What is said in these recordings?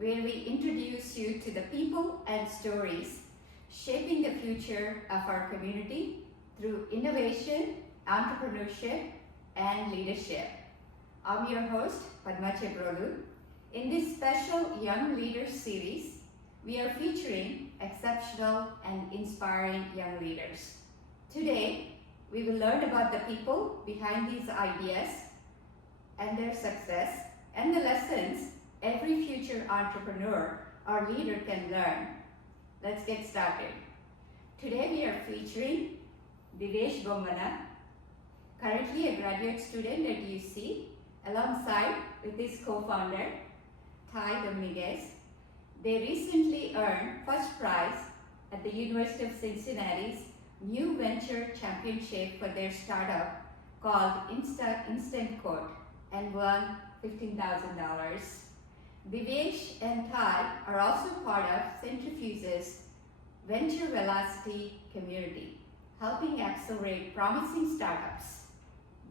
where we introduce you to the people and stories shaping the future of our community through innovation, entrepreneurship, and leadership. I'm your host, Padma Chebrolu. In this special Young Leaders series, we are featuring exceptional and inspiring young leaders. Today, we will learn about the people behind these ideas and their success and the lessons every future entrepreneur or leader can learn. Let's get started. Today we are featuring Divyesh Bommana, currently a graduate student at UC, alongside with his co-founder, Ty Dominguez. They recently earned first prize at the University of Cincinnati's New Venture Championship for their startup called Instant Quote and won $15,000. Divyesh and Ty are also part of Cintrifuse's Venture Velocity community, helping accelerate promising startups.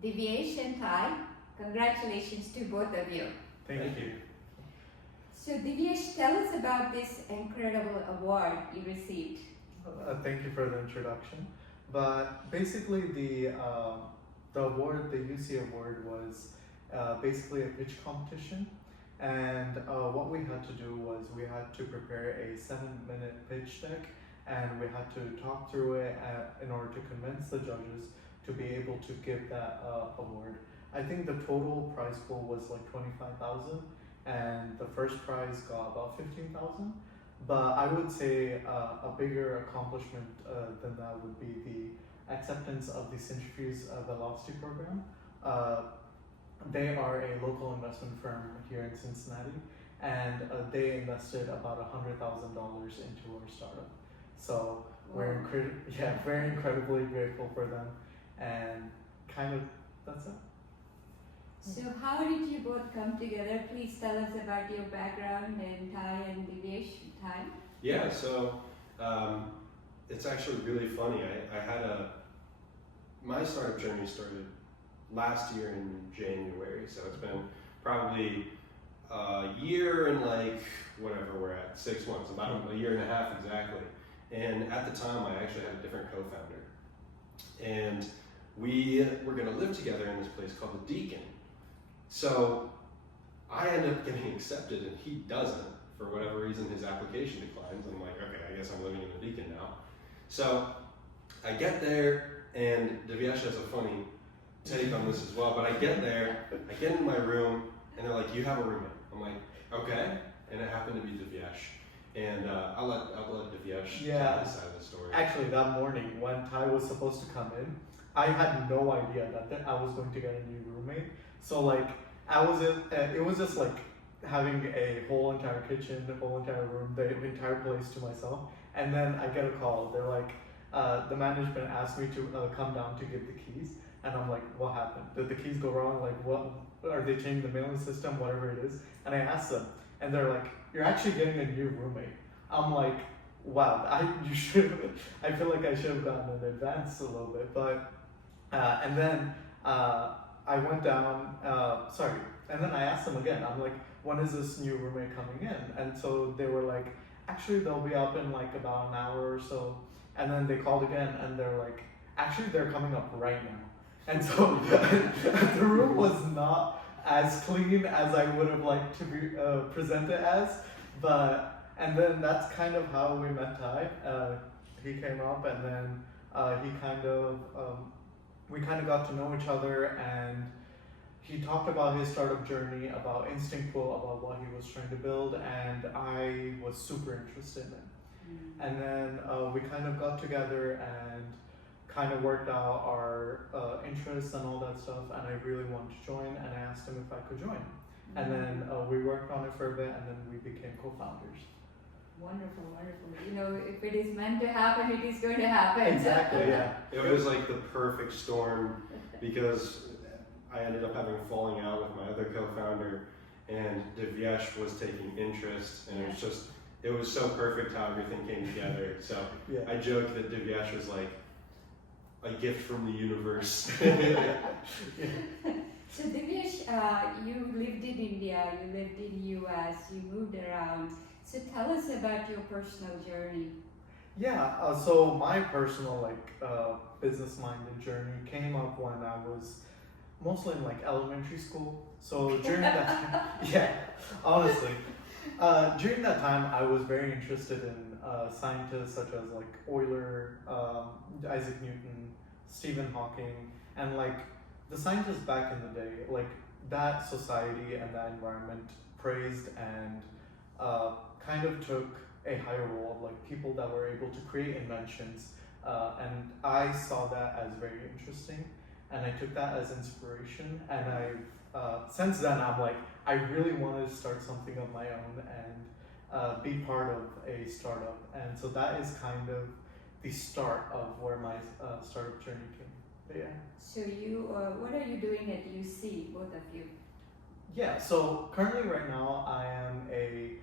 Divyesh and Ty, congratulations to both of you. Thank you. So Divyesh, tell us about this incredible award you received. Thank you for the introduction. But basically, the award, the UC award, was basically a pitch competition, and what we had to do was we had to prepare a 7-minute pitch deck, and we had to talk through it in order to convince the judges to be able to give that award. I think the total prize pool was like $25,000, and the first prize got about $15,000. But I would say a bigger accomplishment than that would be the acceptance of the Cintrifuse Velocity program. They are a local investment firm here in Cincinnati, and they invested about $100,000 into our startup. So we're very incredibly grateful for them, and kind of that's it. So how did you both come together? Please tell us about your background and Ty and Divyesh. Ty? Yeah, so it's actually really funny. I had my startup journey started last year in January, so it's been probably a year and like whatever we're at, 6 months, about a year and a half exactly. And at the time, I actually had a different co-founder, and we were going to live together in this place called the Deacon. So I end up getting accepted, and he doesn't. For whatever reason, his application declines. I'm like, okay, I guess I'm living in the Deacon now. So I get there, and Divyesh has a funny take on this as well, but I get there, I get in my room, and they're like, you have a roommate. I'm like, okay, and it happened to be Divyesh. And I'll let Divyesh tell his side of the story. Actually, that morning when Ty was supposed to come in, I had no idea that I was going to get a new roommate. So like, it was just like having a whole entire kitchen, the whole entire room, the entire place to myself. And then I get a call. They're like, the management asked me to come down to give the keys. And I'm like, what happened? Did the keys go wrong? Like, what are they changing the mailing system? Whatever it is. And I asked them, and they're like, you're actually getting a new roommate. I'm like, wow, I feel like I should have gotten in advance a little bit. But and then I went down. And then I asked them again. I'm like, when is this new roommate coming in? And so they were like, actually, they'll be up in like about an hour or so. And then they called again, and they're like, actually, they're coming up right now. And so the room was not as clean as I would have liked to be presented as, and then that's kind of how we met Ty. He came up, and then we kind of got to know each other, and he talked about his startup journey, about Instinct Quote, about what he was trying to build, and I was super interested in it. And then we kind of got together and kind of worked out our interests and all that stuff, and I really wanted to join, and I asked him if I could join. And then we worked on it for a bit, and then we became co-founders. Wonderful, wonderful. You know, if it is meant to happen, it is going to happen. Exactly, yeah. It was like the perfect storm, because I ended up having a falling out with my other co-founder, and Divyesh was taking interest, and it was so perfect how everything came together. So I joked that Divyesh was like a gift from the universe. So Divyesh, you lived in India, you lived in US, you moved around. So tell us about your personal journey. Yeah, so my personal business-minded journey came up when I was mostly in like elementary school. So during that time, yeah, honestly, during that time I was very interested in scientists such as like Euler, Isaac Newton, Stephen Hawking, and like the scientists back in the day, like that society and that environment praised and kind of took a higher role of like people that were able to create inventions, and I saw that as very interesting, and I took that as inspiration, and I've since then I'm like I really wanted to start something of my own and be part of a startup, and so that is kind of the start of where my startup journey came. But yeah. So what are you doing at UC, both of you? Yeah, so currently right now I am a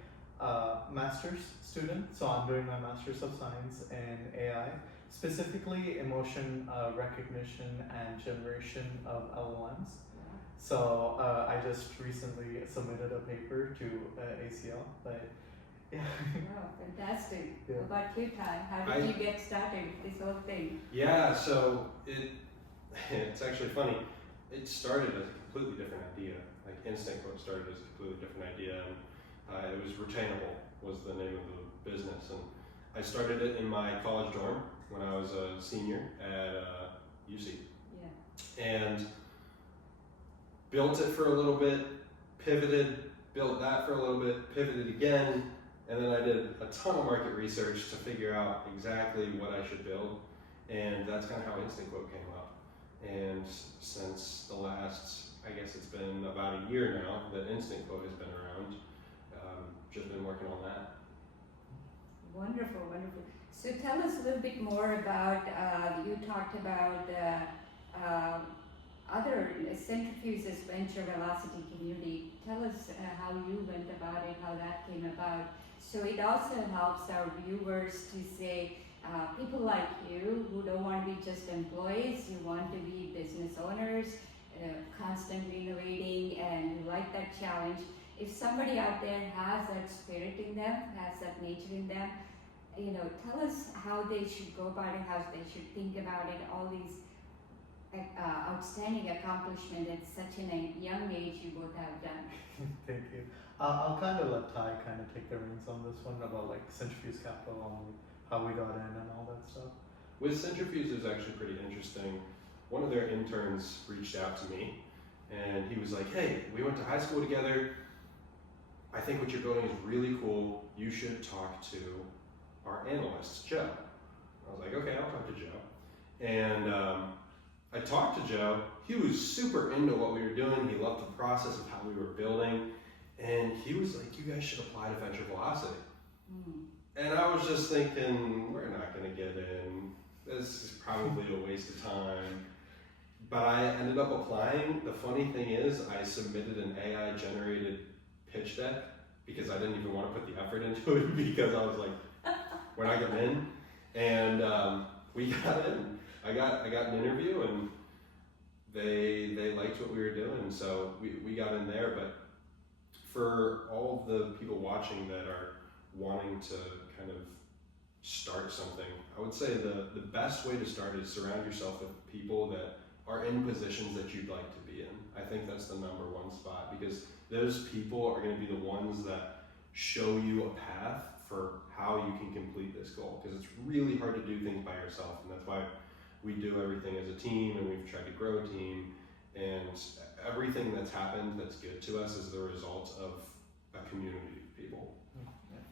master's student, so I'm doing my master's of science in AI, specifically emotion recognition and generation of LLMs. So I just recently submitted a paper to ACL, but yeah. Wow, fantastic. Yeah. How about you, Ty? How did you get started with this whole thing? Yeah, so it's actually funny. It started as a completely different idea. Like Instant Quote started as a completely different idea, and it was Retainable was the name of the business, and I started it in my college dorm when I was a senior at UC. Yeah. And built it for a little bit, pivoted, built that for a little bit, pivoted again, and then I did a ton of market research to figure out exactly what I should build, and that's kind of how Instant Quote came up. And since the last, I guess it's been about a year now that Instant Quote has been around, just been working on that. Wonderful, wonderful. So tell us a little bit more about, you talked about other Cintrifuse's venture velocity community. Tell us how you went about it, how that came about. So it also helps our viewers to say, people like you who don't want to be just employees, you want to be business owners, constantly innovating, and you like that challenge. If somebody out there has that spirit in them, has that nature in them, tell us how they should go about it, how they should think about it, all these outstanding accomplishment at such a young age you both have done. Thank you. I'll kind of let Ty kind of take the reins on this one about like Cintrifuse Capital and how we got in and all that stuff. With Cintrifuse, it was actually pretty interesting. One of their interns reached out to me, and he was like, "Hey, we went to high school together. I think what you're building is really cool. You should talk to our analyst, Joe." I was like, "Okay, I'll talk to Joe." And I talked to Joe. He was super into what we were doing. He loved the process of how we were building. And he was like, "You guys should apply to Venture Velocity." And I was just thinking, we're not going to get in. This is probably a waste of time. But I ended up applying. The funny thing is, I submitted an AI-generated pitch deck because I didn't even want to put the effort into it because I was like, we're not getting in. And we got in. I got an interview, and they liked what we were doing, so we got in there. But for all of the people watching that are wanting to kind of start something, I would say the best way to start is surround yourself with people that are in positions that you'd like to be in. I think that's the number one spot, because those people are going to be the ones that show you a path for how you can complete this goal, because it's really hard to do things by yourself, and that's why we do everything as a team, and we've tried to grow a team, and everything that's happened that's good to us is the result of a community of people.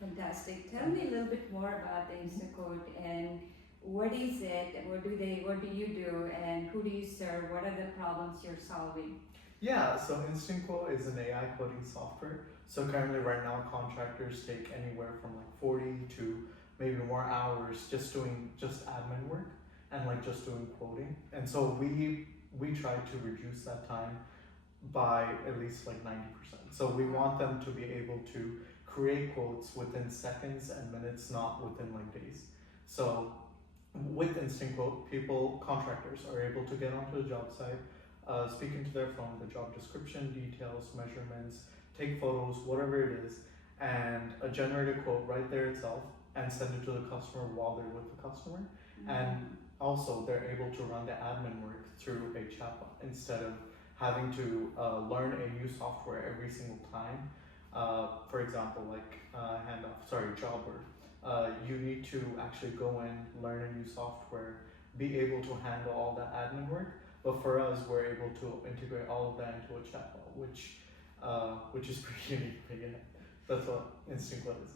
Fantastic. Tell me a little bit more about the Instacode, and what is it, what do you do, and who do you serve, what are the problems you're solving? Yeah, so Instant Quote is an AI coding software. So currently right now contractors take anywhere from like 40 to maybe more hours just doing admin work and like just doing quoting. And so we try to reduce that time by at least like 90%. So we want them to be able to create quotes within seconds and minutes, not within like days. So with Instant Quote, contractors are able to get onto the job site, speak into their phone the job description, details, measurements, take photos, whatever it is, and generate a quote right there itself and send it to the customer while they're with the customer. And also they're able to run the admin work through a chatbot instead of having to learn a new software every single time. For example, like Jobber. You need to actually go in, learn a new software, be able to handle all the admin work. But for us, we're able to integrate all of that into a chatbot, which is pretty unique. But yeah, that's what Instinct is.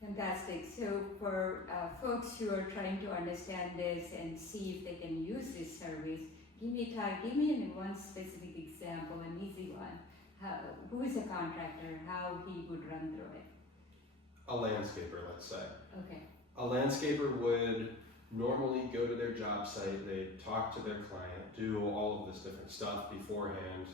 Fantastic. So for folks who are trying to understand this and see if they can use this service, give me one specific example, an easy one. Who is a contractor? How he would run through it? A landscaper, let's say. Okay. A landscaper would normally go to their job site, they talk to their client, do all of this different stuff beforehand,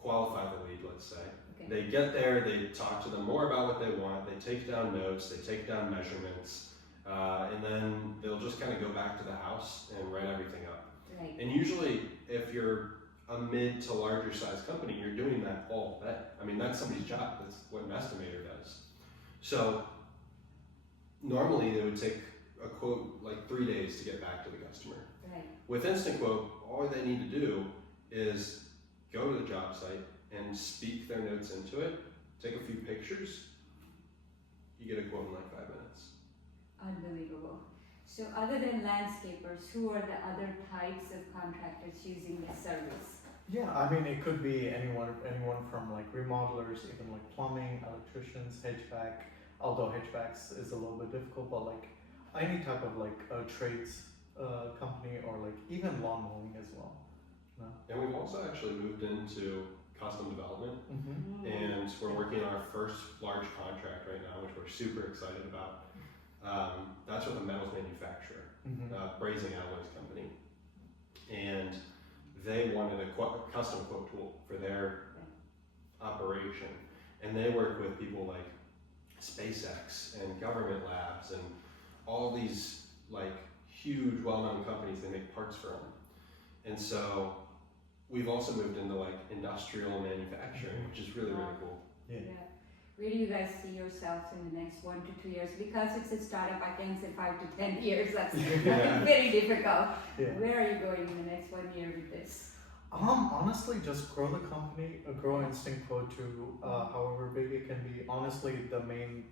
qualify the lead, let's say. Okay. They get there, they talk to them more about what they want, they take down notes, they take down measurements, and then they'll just kind of go back to the house and write everything up. Right. And usually, if you're a mid to larger size company, you're doing that all day. I mean, that's somebody's job. That's what an estimator does. So normally they would take a quote like 3 days to get back to the customer. Right. With Instant Quote, all they need to do is go to the job site and speak their notes into it, take a few pictures, you get a quote in like 5 minutes. Unbelievable. So other than landscapers, who are the other types of contractors using this service? Yeah, I mean, it could be anyone from like remodelers, even like plumbing, electricians, HVAC, although HVACs is a little bit difficult, but like any type of like trades company or like even lawn mowing as well. No? And we've also actually moved into custom development, and we're working on our first large contract right now, which we're super excited about. That's with a metals manufacturer, brazing alloys company, and they wanted a custom quote tool for their operation, and they work with people like SpaceX and government labs and all these like huge well-known companies. They make parts for them, and so we've also moved into like industrial manufacturing, which is really cool. Yeah. Where do you guys see yourselves in the next 1 to 2 years? Because it's a startup, I can say 5 to 10 years. That's very difficult. Yeah. Where are you going in the next 1 year with this? Honestly, just grow the company, grow Instinct Quote to however big it can be. Honestly, the main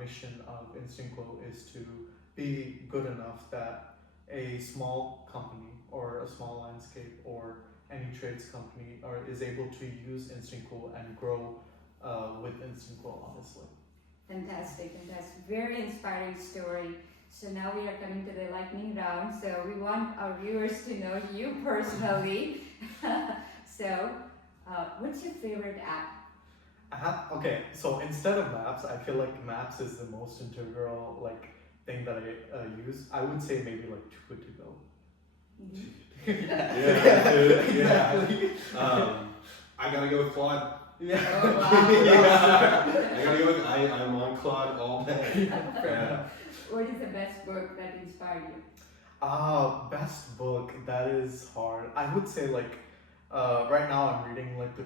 mission of Instinct Quote is to be good enough that a small company or a small landscape or any trades company is able to use Instinct Quote and grow with Instant Quote, honestly. Fantastic. Very inspiring story. So now we are coming to the lightning round. So we want our viewers to know you personally. So, what's your favorite app? Okay, so instead of Maps, I feel like Maps is the most integral like thing that I use. I would say maybe like Too Good to Go. I gotta go with Claude. Yeah. Oh, wow. I gotta go with, I'm on Claude all day. What is the best book that inspired you? Best book, that is hard. I would say like, right now I'm reading like the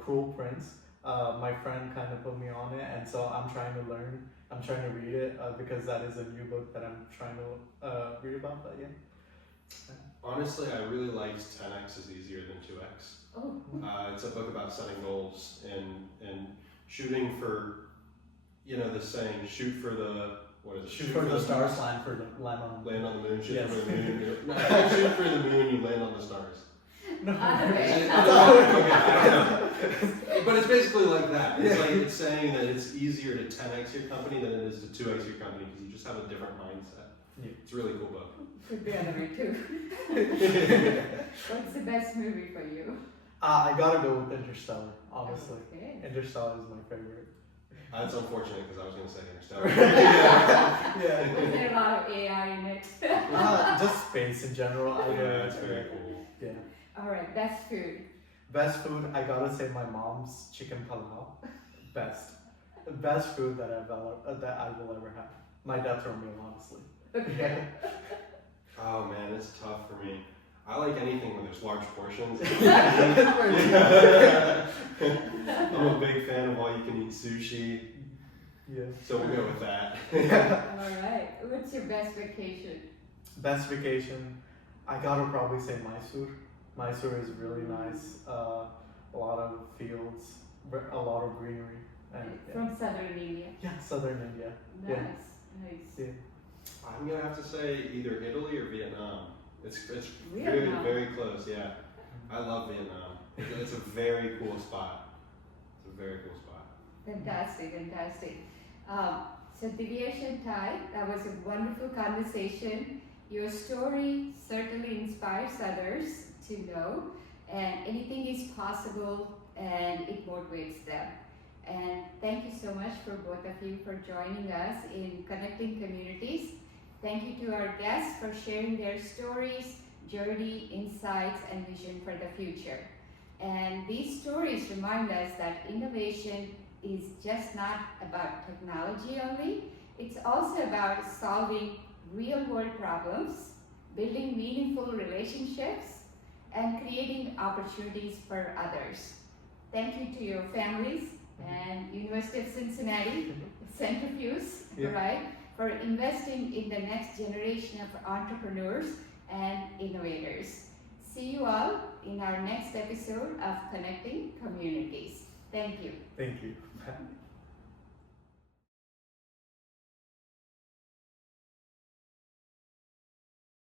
Cruel Prince. My friend kind of put me on it, and so I'm trying to learn. I'm trying to read it because that is a new book that I'm trying to read about. But yeah. Honestly, I really liked 10x is easier than 2x. Oh. It's a book about setting goals and shooting for, the saying, shoot for the, what is it? Shoot for the stars, land on Land on the moon, shoot Yes. for the moon. Shoot for the moon, you land on the stars. No. Okay. But it's basically like that. It's like it's saying that it's easier to 10x your company than it is to 2x your company because you just have a different mindset. Yeah. It's a really cool book. Could be other way too. What's the best movie for you? I gotta go with Interstellar, honestly. Okay. Interstellar is my favorite. That's unfortunate because I was going to say Interstellar. Yeah. Was there a lot of AI in it? Just space in general. It's very cool. Yeah. Alright, best food. Best food, I gotta say my mom's chicken palau. Best food that I will ever have. My dad's meal, honestly. Okay. Oh man, it's tough for me. I like anything where there's large portions. I'm a big fan of all you can eat sushi, Yeah. so we'll go with that. Alright, what's your best vacation? Best vacation, I gotta probably say Mysore. Mysore is really nice. A lot of fields, a lot of greenery, and From southern India. yeah, southern India. Nice, Yeah. nice. Yeah. I'm gonna have to say either Italy or Vietnam. It's Vietnam. very close. Yeah, I love Vietnam. It's a very cool spot. It's a very cool spot. Fantastic, fantastic. So Divyesh and Ty, that was a wonderful conversation. Your story certainly inspires others to know, and anything is possible, and it motivates them. And thank you so much for both of you for joining us in Connecting Communities. Thank you to our guests for sharing their stories, journey, insights, and vision for the future. And these stories remind us that innovation is just not about technology only. It's also about solving real-world problems, building meaningful relationships, and creating opportunities for others. Thank you to your families and University of Cincinnati, Cintrifuse, Yeah. right, for investing in the next generation of entrepreneurs and innovators. See you all in our next episode of Connecting Communities. Thank you. Thank you.